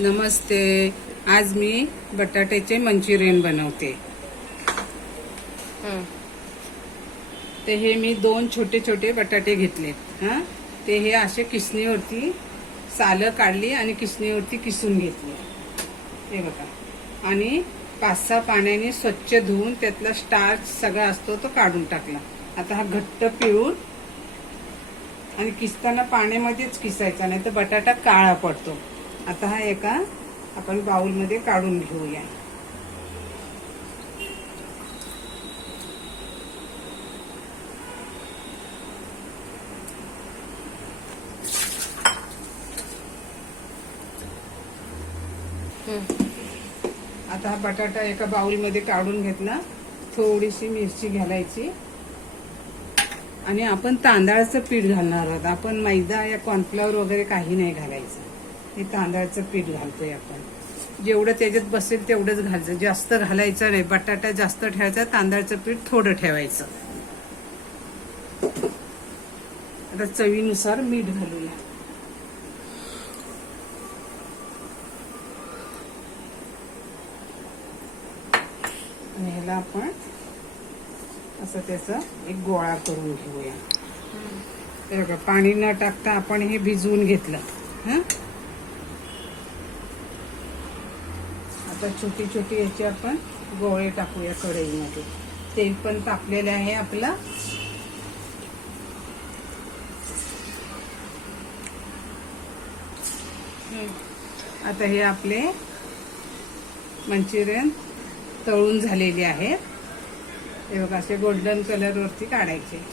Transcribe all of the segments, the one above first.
नमस्ते. आज मी बटाट्याचे मंचुरियन बनवते. ते हे मी 2 छोटे छोटे बटाटे घेतले. ते हे असे किसणीवरती सालं काढली आणि किसणीवरती किसून घेतली. हे बघा. आणि 5-6 पाण्याने स्वच्छ धुवून त्यातला स्टार्च सगळा असतो तो काढून टाकला. आता हा घट्ट पिळून आणि किसताना पाण्यामध्येच किसायचा, नाही तर बटाटा काळा पडतो. आता हा एका आपण बाउलमध्ये काढून घेऊया. आता हा बटाटा एका बाउलमध्ये काढून घेतला. थोडीशी मिरची घालायची आणि आपण तांदळाचं पीठ घालणार आहोत. आपण मैदा या कॉर्नफ्लॉवर वगैरे काही नाही घालायचं. हे तांदळाचं पीठ घालतोय आपण. जेवढं त्याच्यात बसेल तेवढंच घालायचं, जास्त घालायचं नाही. बटाटा जास्त ठेवायचा, तांदळाचं पीठ थोडं ठेवायचं. आता चवीनुसार मीठ घालूया. आणि ह्याला आपण असं त्याचा एक गोळा करून घेऊया. तर बघा, पाणी न टाकता आपण हे भिजवून घेतलं. आता छोटी छोटी याचे आपण गोळे टाकूया कढईमध्ये. तेल पण तापलेले आहे आपलं. आता हे आपले मंचुरियन तळून झालेले आहेत. हे बघा, असे गोल्डन कलर वरती काढायचे.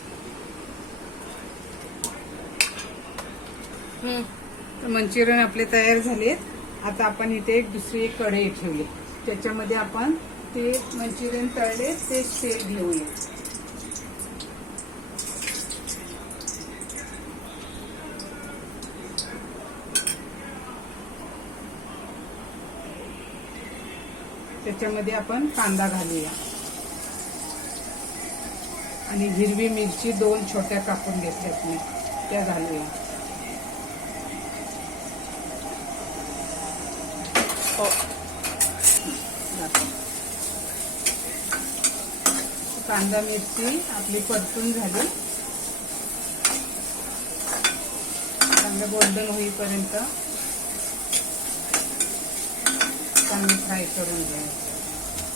तर मंचुरियन आपले तयार झालेत. आता आपण इथे एक दुसरी कढई ठेवली. त्याच्यामध्ये आपण ते मंचुरियन तळले ते तेल घेऊया. त्याच्यामध्ये आपण कांदा घालूया आणि हिरवी मिरची 2 छोट्या कापून घेतल्यात मी, त्या घालूया. कांदा मिरची आपली परतून झाली. चांगलं गोल्डन होईपर्यंत चांगली फ्राय करून घ्यायचं.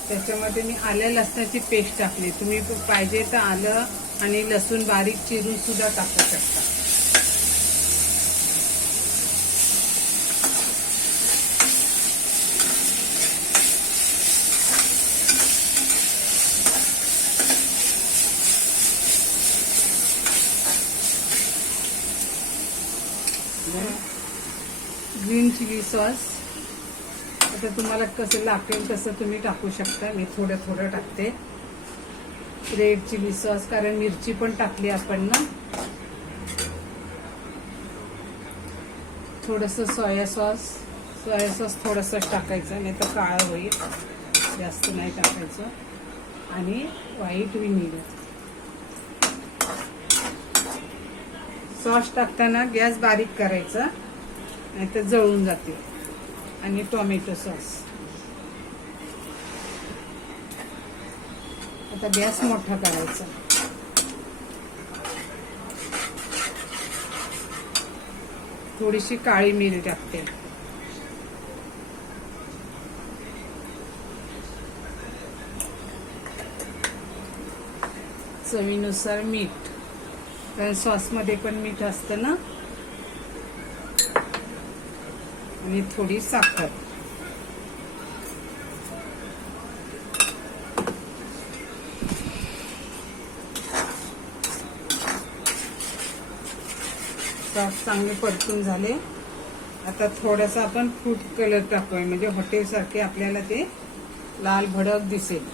त्याच्यामध्ये मी आलं लसणाची पेस्ट टाकली. तुम्ही पाहिजे तर आलं आणि लसूण बारीक चिरून सुद्धा टाकू शकता. ग्रीन चिली सॉस आता तुम्हाला कसं लागेल तसं तुम्ही टाकू शकता. मी थोडं थोडं टाकते. रेड चिली सॉस, कारण मिरची पण टाकली आपण ना. थोडंसं सोया सॉस थोडंसं टाकायचं, नाही तर काळं होईल. जास्त नाही टाकायचं. आणि व्हाईट विनेगर. सॉस टाकताना गॅस बारीक करायचा, नाही तर जळून जाते. आणि टोमॅटो सॉस. आता गॅस मोठा करायचा. थोडीशी काळी मिरी टाकते. चवीनुसार मीठ, कारण सॉसमध्ये पण मीठ असतं ना. आणि थोडी साखर. सॉस चांगले परतून झाले. आता थोडासा आपण फूड कलर टाकूया, म्हणजे हॉटेल सारखे आपल्याला ते लाल भडक दिसेल.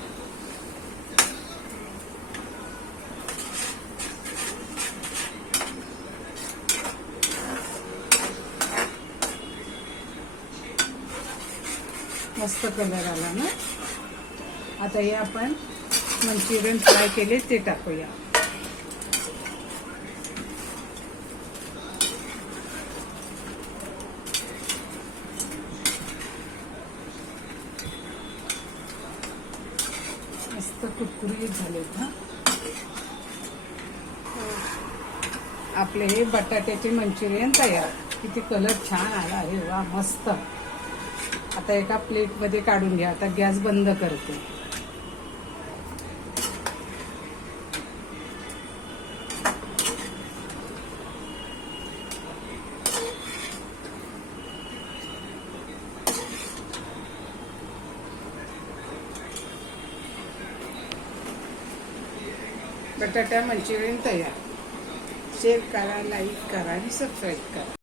मस्त कलर आला ना. आता हे आपण मंचुरियन फ्राय केले ते टाकूया. कुरकुरीत झालेत हा. आपले हे बटाट्याचे मंचुरियन तयार. किती कलर छान आला आहे, वा मस्त. आता एका प्लेटमध्ये काढून घ्या. आता गॅस बंद करते. बटाटा मंचुरियन तयार. शेअर करा, लाईक करा आणि सबस्क्राईब करा.